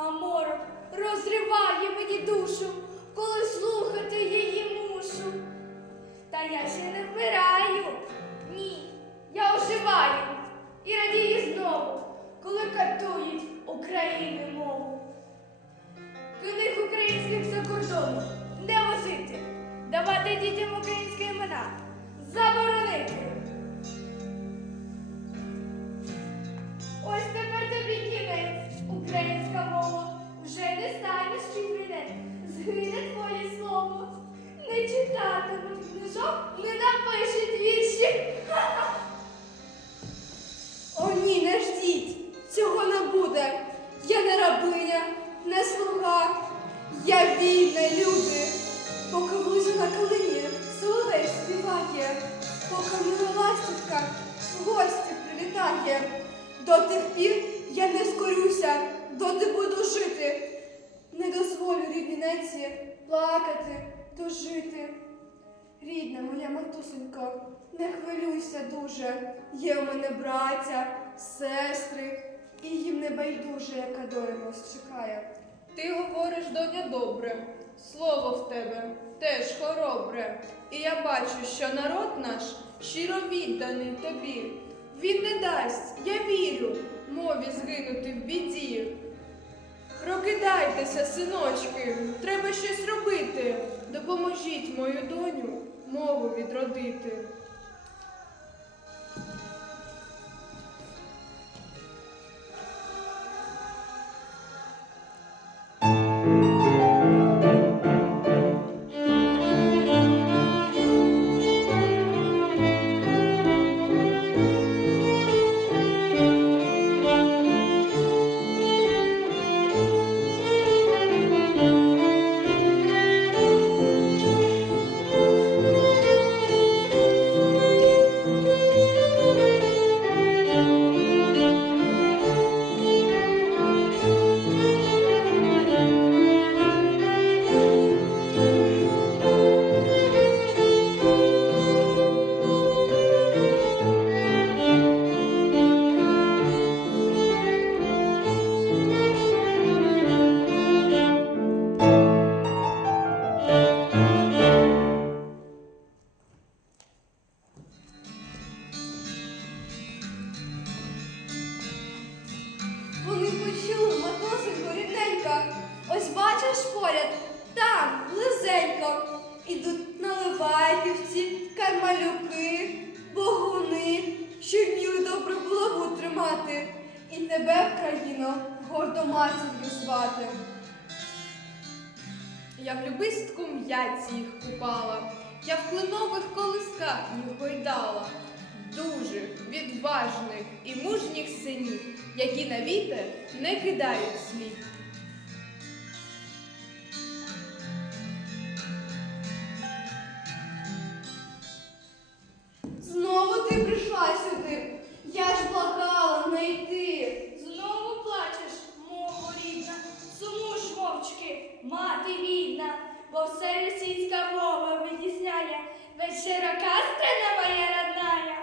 а морок розриває мені душу, коли слухати її мушу. Та я ще не вмираю. Ні, я оживаю і радію знову, коли катують України мову. Книг українських за кордону дозволю рідній неці плакати, тужити. Рідна моя матусенько, не хвилюйся дуже. Є в мене браття, сестри, і їм не байдуже, яка доля нас чекає. Ти говориш, доня, добре, слово в тебе теж хоробре. І я бачу, що народ наш щиро відданий тобі. Він не дасть, я вірю, мові згинути в біді. Прокидайтеся, синочки, треба щось робити. Допоможіть мою доню мову відродити. Тебе, країно, гордо матір'ю звати. Я в любистку м'яці їх купала, я в клинових колисках їх гойдала. Дуже відважних і мужніх синів, які на вітер не кидають слід. Витісняє, весь широка страна моя родная.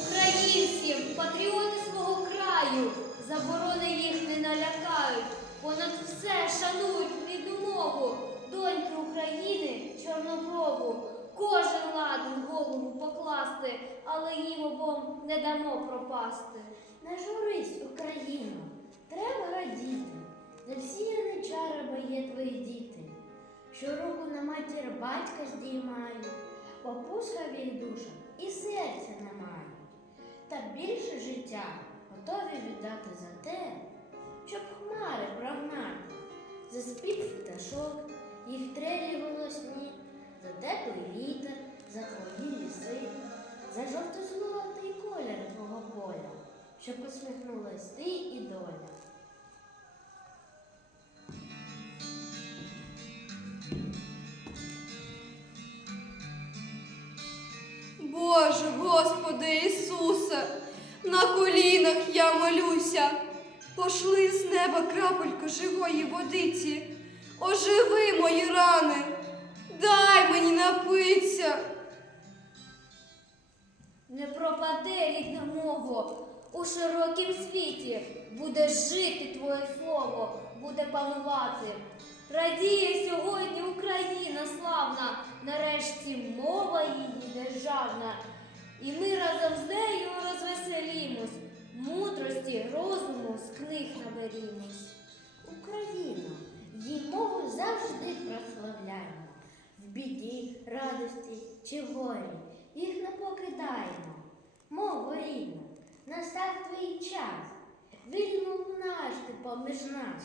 Українці, патріоти свого краю, заборони їх не налякають. Понад все шанують рідну мову, доньки України, чорноброву. Кожен ладен голову покласти, але їм обом не дамо пропасти. Не журись, Україно, треба радіти. Не всі яничарами є твої діти. Щороку на матір батька здіймають, папуска в їх душах і серця не мають. Та більше життя готові віддати за те, щоб хмари прогнати, за спів пташок, їх трелі голосні, за теплий вітер, за твої ліси, за жовто-золотий колір твого поля, щоб усміхнулась ти і доля. Боже, Господи Ісусе, на колінах я молюся. Пошли з неба крапельку живої водиці, оживи мої рани. Дай мені напитися. Не пропаде рідна мова, у широкім світі буде жити твоє слово, буде панувати. Радіє сьогодні Україна славна, нарешті мова її державна. І ми разом з нею розвеселімось, мудрості, розуму з книг наберімось. Україна, її мову завжди прославляємо. В біді, радості чи горі їх не покидаємо. Мова рідна, настав твій час. Вільно лунаєш ти поміж нас.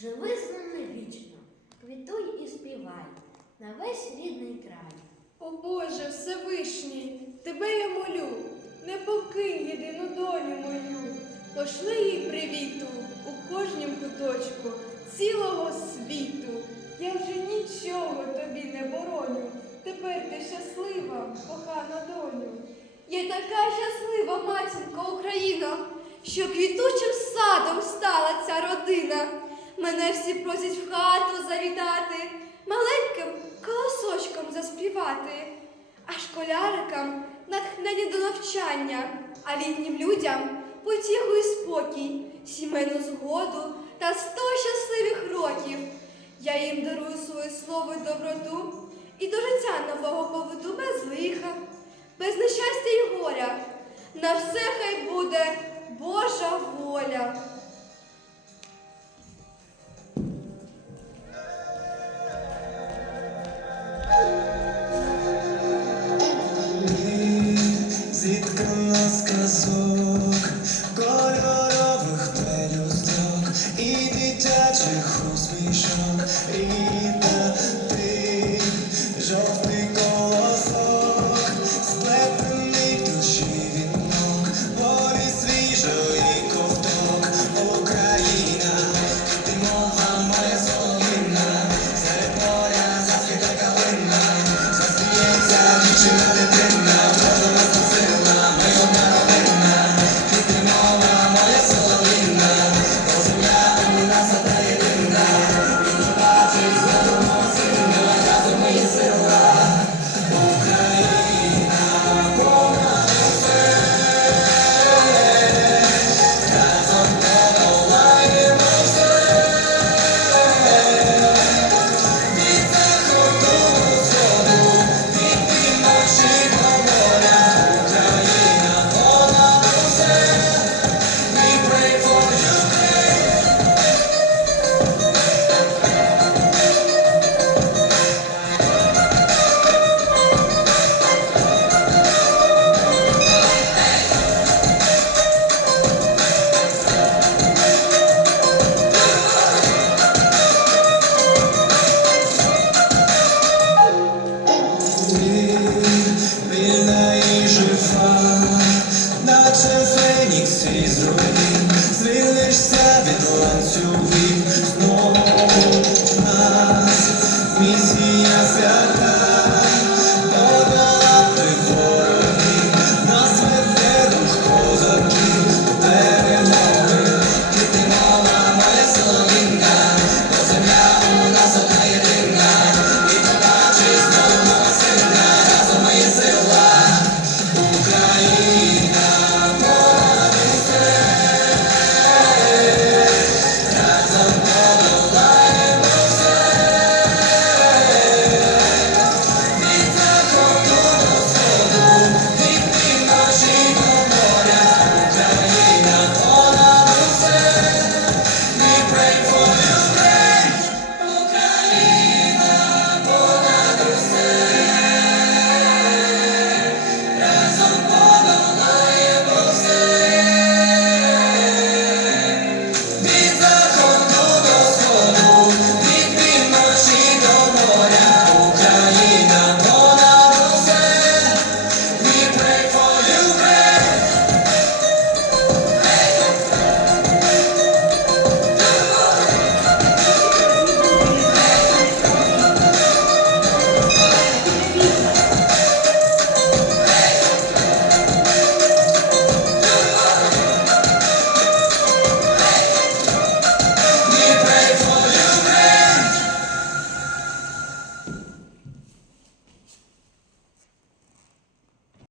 Живи з нами вічно, квітуй і співай на весь рідний край. О Боже Всевишній, тебе я молю, не покинь єдину доню мою, пошли їй привіту у кожнім куточку цілого світу. Я вже нічого тобі не бороню. Тепер ти щаслива, кохана доню. Я така щаслива, матінко Україна, що квітучим садом стала ця родина. Мене всі просять в хату завітати, маленьким колосочком заспівати, а школярикам натхнення до навчання, а літнім людям потіху і спокій, сімейну згоду та сто щасливих років. Я їм дарую своє слово й доброту і до життя нового поведу без лиха без нещастя й горя. На все хай буде Божа воля. Кольорових пелюсток і дитячих усмішок.